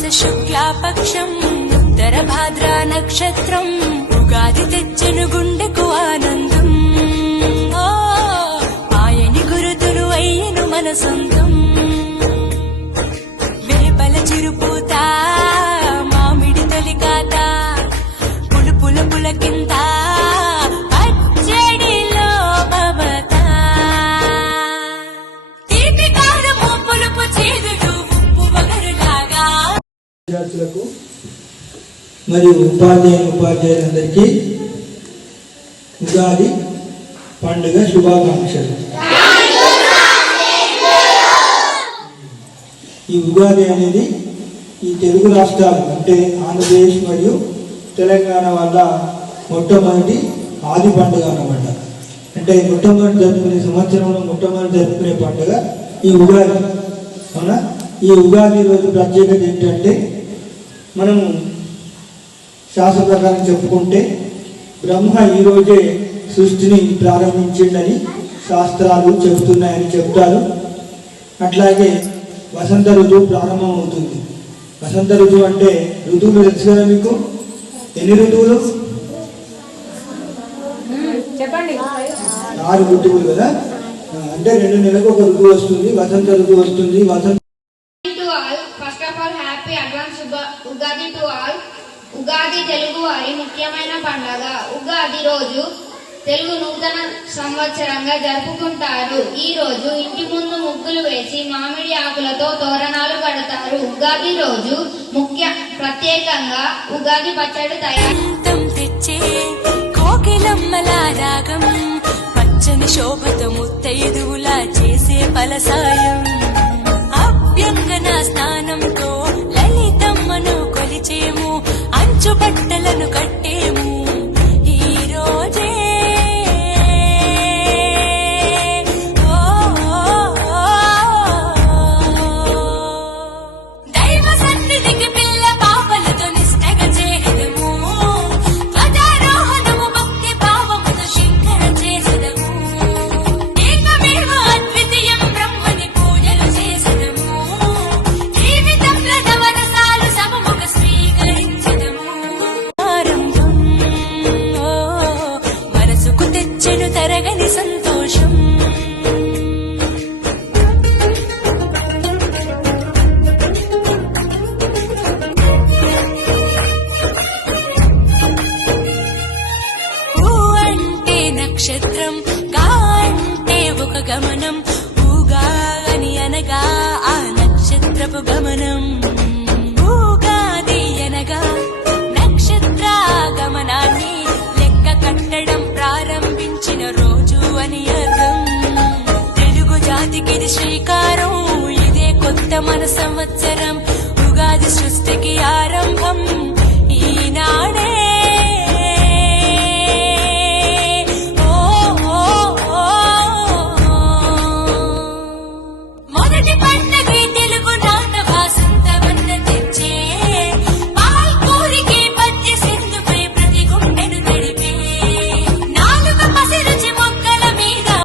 శుక్లాపక్షం ఉత్తరభాద్రా నక్షత్రం ఉగాది తెచ్చెను గుండెకు ఆనందం. ఆయని గురుతులు అయ్యను మన సొంతం. వేపల చిరుపూత మామిడి తొలికాత పులుపుల పులకింత పచ్చడిలో మమత. తీపి కారము పులుపు చేదులు ఉప్పు వగరులాగా. విద్యార్థులకు మరియు ఉపాధ్యాయులందరికీ ఉగాది పండుగ శుభాకాంక్షలు. ఈ ఉగాది అనేది ఈ తెలుగు రాష్ట్రాలు అంటే ఆంధ్రప్రదేశ్ మరియు తెలంగాణ వల్ల మొట్టమొదటి ఆది పండుగ అన్నమాట. అంటే మొట్టమొదటి జరుపుకునే సంవత్సరంలో మొట్టమొదటి జరుపుకునే పండుగ ఈ ఉగాది. అవునా? ఈ ఉగాది రోజు ప్రత్యేకత ఏంటంటే మనము శాస్త్ర ప్రకారం చెప్పుకుంటే బ్రహ్మ ఈరోజే సృష్టిని ప్రారంభించిండని శాస్త్రాలు చెబుతున్నాయని చెప్తారు. అట్లాగే వసంత ఋతువు ప్రారంభం అవుతుంది. వసంత ఋతువు అంటే ఋతువులు తెలుసు కదా మీకు? ఎన్ని ఋతువులు? చెప్పండి. 6 ఋతువులు కదా. అంటే 2 నెలలకు ఒక ఋతువు వస్తుంది. వసంత ఋతువు వస్తుంది. ఉగాది తెలుగు వారి ముఖ్యమైన పండుగ. ఉగాది రోజు తెలుగు నూతన సంవత్సరంగా జరుపుకుంటారు. ఈ రోజు ఇంటి ముందు ముగ్గులు వేసి మామిడి ఆకులతో తోరణాలు కడతారు. ఉగాది రోజు ప్రత్యేకంగా ఉగాది పచ్చడి తయారు తెచ్చే కోకిలమ్మల రాగం పచ్చని శోభతో ముత్తైదువులా చేసే ఫలసాయం. అభ్యంగన స్నానంతో లలితమ్మను కొలిచేము, అంచు బట్టలను కట్టేము. ఈ రోజే దైవ సన్నిధికి పిల్ల పాపలతో నిష్టగా చేరదము. ధ్వజారోహణము భక్తి భావముతో శంకర చేసదము. ఏకమేవ అద్వితీయం బ్రహ్మని పూజలు చేసదము. జీవితంలో నవరసాలు సమముగ స్వీకరించదము. ఆరంభం మనసుకు తెచ్చెను తరగని సంతోషం. అంటే నక్షత్రం, గా అంటే ఒక గమనం. ఊగాని అనగా ఆ నక్షత్రపు గమనం. ఊగాది అనగా నక్షత్ర గమనాన్ని లెక్క కట్టడం ప్రారంభించిన రోజు అని అర్థం. తెలుగు జాతికిది శ్రీకారం, ఇదే కొత్త మన సంవత్సరం. ఉగాది సృష్టికి ఆరంభం.